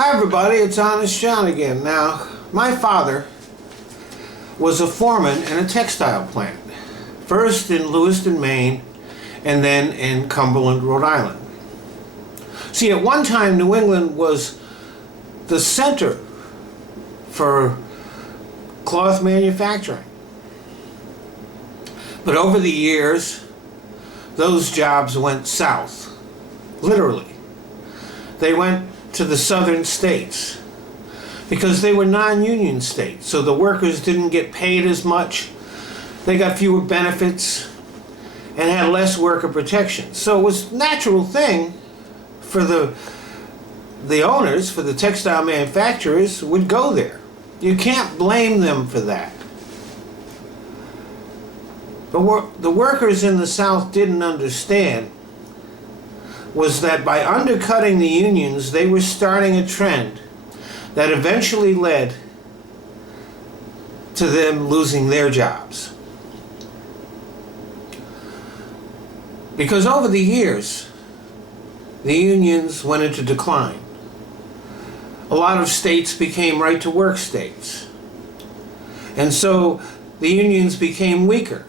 Hi everybody, it's Honest John again. Now, my father was a foreman in a textile plant. First in Lewiston, Maine, and then in Cumberland, Rhode Island. See, at one time New England was the center for cloth manufacturing. But over the years, those jobs went south, literally. They went to the southern states because they were non-union states, so the workers didn't get paid as much, they got fewer benefits, and had less worker protection. So it was a natural thing for the owners, for the textile manufacturers, would go there. You can't blame them for that. But what the workers in the South didn't understand was that by undercutting the unions, they were starting a trend that eventually led to them losing their jobs. Because over the years, the unions went into decline. A lot of states became right-to-work states. And so the unions became weaker,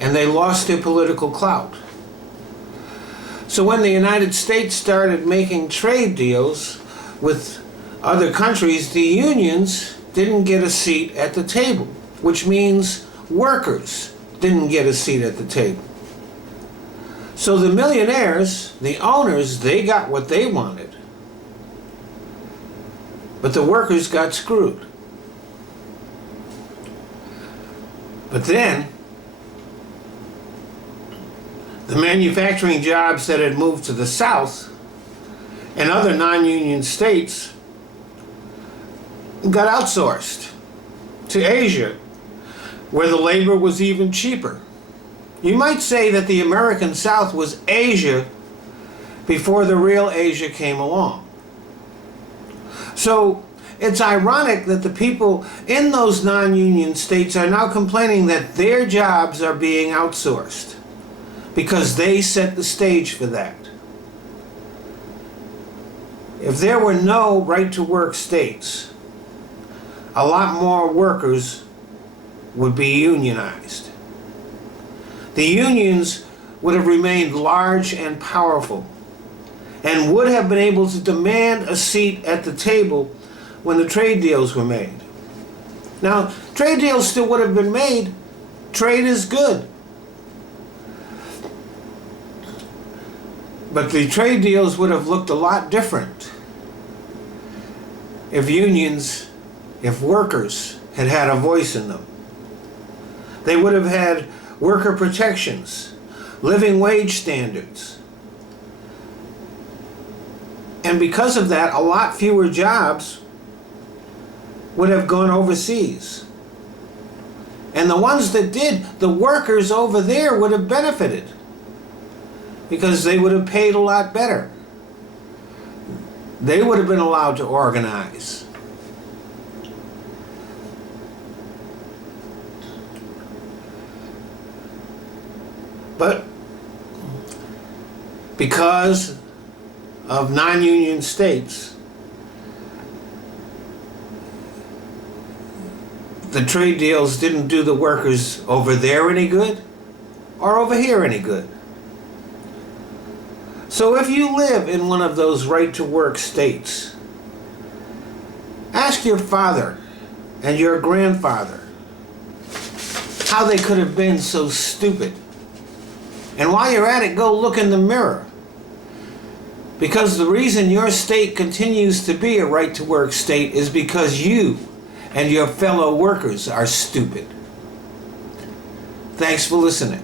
and they lost their political clout. So when the United States started making trade deals with other countries, the unions didn't get a seat at the table, which means workers didn't get a seat at the table. So the millionaires, the owners, they got what they wanted. But the workers got screwed. But then, the manufacturing jobs that had moved to the South and other non-union states got outsourced to Asia, where the labor was even cheaper. You might say that the American South was Asia before the real Asia came along. So it's ironic that the people in those non-union states are now complaining that their jobs are being outsourced, because they set the stage for that. If there were no right-to-work states, a lot more workers would be unionized. The unions would have remained large and powerful, and would have been able to demand a seat at the table when the trade deals were made. Now, trade deals still would have been made. Trade is good. But the trade deals would have looked a lot different if workers had had a voice in them. They would have had worker protections, living wage standards. And because of that, a lot fewer jobs would have gone overseas. And the ones that did, the workers over there would have benefited, because they would have paid a lot better. They would have been allowed to organize. But because of non-union states, the trade deals didn't do the workers over there any good or over here any good. So if you live in one of those right-to-work states, ask your father and your grandfather how they could have been so stupid. And while you're at it, go look in the mirror. Because the reason your state continues to be a right-to-work state is because you and your fellow workers are stupid. Thanks for listening.